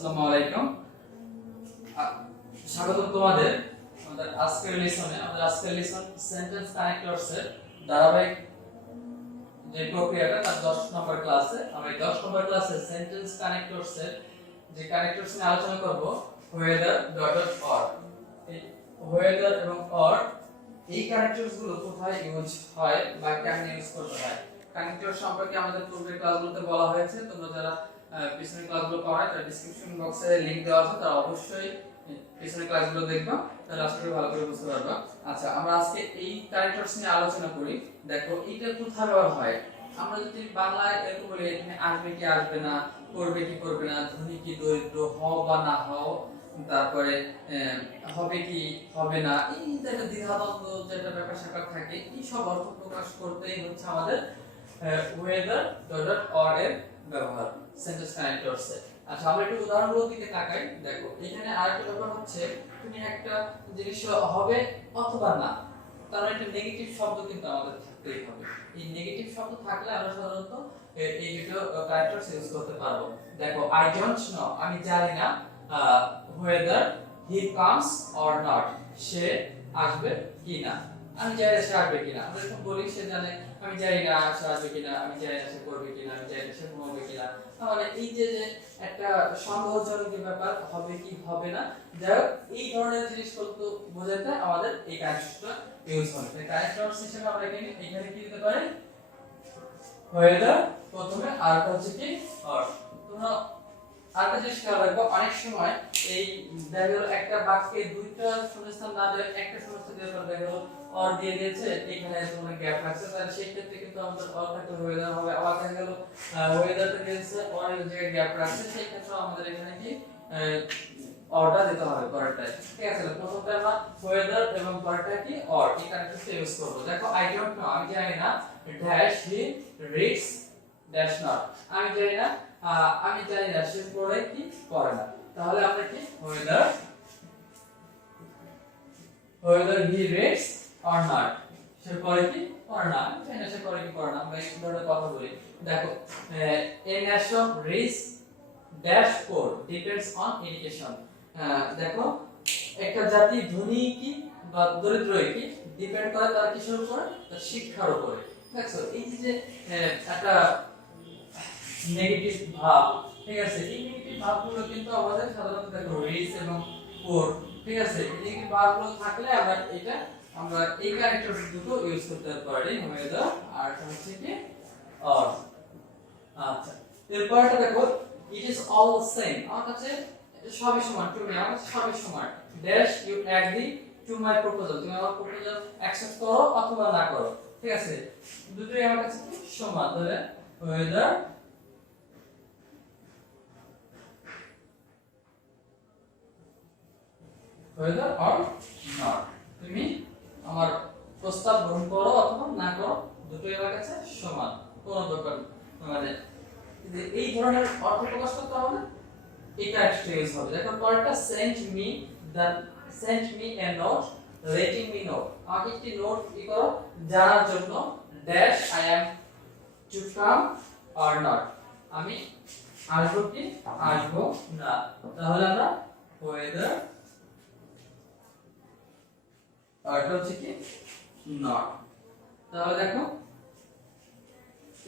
আসসালামু আলাইকুম। স্বাগতম তোমাদের আমাদের আজকের লেসনে। আমাদের আজকের লেসন সেন্টেন্স কানেক্টরস এর ধারাবাহিক যে প্রক্রিয়াটা তার 10 নম্বর ক্লাসে। আমরা এই 10 নম্বর ক্লাসে সেন্টেন্স কানেক্টরস এর যে কানেক্টরস নিয়ে আলোচনা করব, whether ডট ডট অর। এই whether এবং অর এই কানেক্টরস গুলো কোথায় ইউজ হয় বা কেমন ইউজ করতে হয়, কানেক্টর সম্পর্কে আমাদের পূর্বের ক্লাসগুলোতে বলা হয়েছে। তোমরা যারা পিছনের ক্লাসগুলো পড়ায় তার ডেসক্রিপশন বক্সে লিংক দেওয়া আছে, তারা অবশ্যই পিছনের ক্লাসগুলো দেখবা, তাহলে আশা করি ভালো করে বুঝতে পারবা। আচ্ছা, আমরা আজকে এই কানেক্টরস নিয়ে আলোচনা করি। দেখো এটা কোথায় ব্যবহার হয়। আমরা যদি বাংলায় এরকম বলি এখানে আসবে কি আসবে না, করবে কি করবে না, ধনী কি দরিদ্র, হও বা না হও, তারপরে হবে কি হবে না, এই যেটা দ্বিধাদ্বন্দ্ব যেটা ব্যাপার স্যাপার থাকে, এই সব অর্থ প্রকাশ করতেই হচ্ছে আমাদের whether ডট ডট অর এর ব্যবহার সেন্টেন্স কানেক্টরস এ। আচ্ছা, আমরা একটু উদাহরণগুলোর দিকে তাকাই। দেখো এখানে আরেকটা ব্যাপার হচ্ছে, তুমি একটা জিনিস হবে অথবা না, তার একটা নেগেটিভ শব্দ কিন্তু আমাদের থাকতেই হবে। এই নেগেটিভ শব্দ থাকলে আমরা সাধারণত এই দুটো কানেক্টরস ইউজ করতে পারবো। দেখো আই ডোন্ট নো, আমি জানি না whether he comes or not, সে আসবে কি না। আমি জানি না সে আসবে কিনা। আমরা যখন বলি সে জানে, আমি জানি না সে আসবে কিনা, আমি জানি না সে করবে কিনা, আমি জানি না সে ঘুমাবে কিনা। তাহলে এই যে একটা সন্দেহজনক ব্যাপার, হবে কি হবে না, যাই হোক এই ধরনের জিনিসগুলো তো বোঝাতে আমাদের এই কানেক্টরটা ইউজ হবে। তাই কানেক্টরস হিসেবে আমরা এখানে কি দিতে পারি, whether প্রথমে, আরেকটা হচ্ছে কি অর। তোমরা আরেকটা জিনিস খেয়াল রাখবো, অনেক সময় এই দেখা গেল একটা বাক্যে দুইটা শূন্যস্থান না দিয়ে একটা শূন্যস্থান দিয়ে দেখা গেল অর দিয়ে দিয়েছে, এখানে কোনো গ্যাপ রাখছে, তাহলে সেই ক্ষেত্রে কিন্তু আমাদের অর থাকতে whether হবে। আবার দেখা গেল whether তে দিয়েছে অর এর জায়গায় গ্যাপ রাখছে, সেই ক্ষেত্রে আমাদের এখানে কি অরটা দিতে হবে পরেরটায়। ঠিক আছে, প্রথমটা আমরা whether এবং পরেরটা কি অর, এই কানেক্টরটা ইউজ করব। দেখো আই ডোন্ট নো, আমি জানি না, dash he reads dash not, আমি জানি না সে পড়ে কি পড়ে না। তাহলে আমরা কি whether he reads or not, সে পড়ে কি পড়ে না, আমি জানি না সে পড়ে কি পড়ে না। আমরা এই ধরনের কথা বলি। দেখো a nation reads dash poor depends on education, দেখো একটা জাতি ধনী কি বা দরিদ্র কি ডিপেন্ড করে তার কিসের উপর, তার শিক্ষার উপরে। দেখছো এই যে একটা নেগেটিভ ভাব, ঠিক আছে, এই নেগেটিভ ভাবগুলো কিন্তু আমাদের সাধারণত দেখো রিচ এবং পোর, ঠিক আছে, এই নেগেটিভ ভাবগুলো থাকলে আমরা এই ক্যারেক্টারস দুটো ইউজ করতে পারি, whether আর হচ্ছে কি অর। আচ্ছা, এরপরটা দেখো ইট ইজ অল সেম, আমার কাছে এটা সবই সমান, তুমি আমার কাছে সবই সমান, dash you agree to my proposal, তুমি আমার প্রপোজাল অ্যাকসেপ্ট করো অথবা না করো, ঠিক আছে, দুটোই আমার কাছে সমান। তাহলে whether or not, তুমি আমার প্রস্তাব গ্রহণ করো অথবা না করো, দুটোই আমার কাছে সমান, কোনো ব্যাপার মানে এই ধরনের অর্থ প্রকাশ করতে হবে, এই কারেক্টটা ইউজ হবে। দেখো পরেরটা send me a note letting me know, আমাকে একটি নোট করো জানার জন্য, dash I am to come or not, আমি আসবো কি আসবো না। তাহলে আমরা whether এটা হচ্ছে কি নট। তাহলে দেখো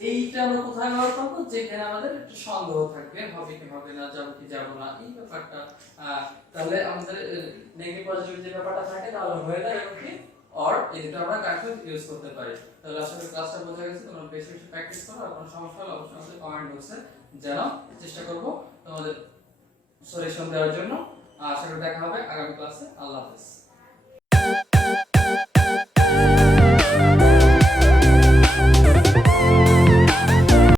এইটা আমরা কোথায় ব্যবহার করব, যেখানে আমাদের একটু সন্দেহ থাকবে, হবে কি হবে না, যাব কি যাব না, এই ব্যাপারটা। তাহলে আমাদের নেগেটিভ পজিটিভ যে ব্যাপারটা থাকে, তাহলে whether এবং কি অর, এই দুটো আমরা কানেক্টর ইউজ করতে পারি। তাহলে আসলে ক্লাসটা বোঝা গেছে। তোমরা বেশি বেশি প্র্যাকটিস করো, আর কোনো সমস্যা হলে অবশ্যই আমাদের কমেন্ট বক্সে জানাও, চেষ্টা করব তোমাদের সলিউশন দেওয়ার জন্য। আশা করি দেখা হবে আগামী ক্লাসে। আল্লাহ হাফেজ।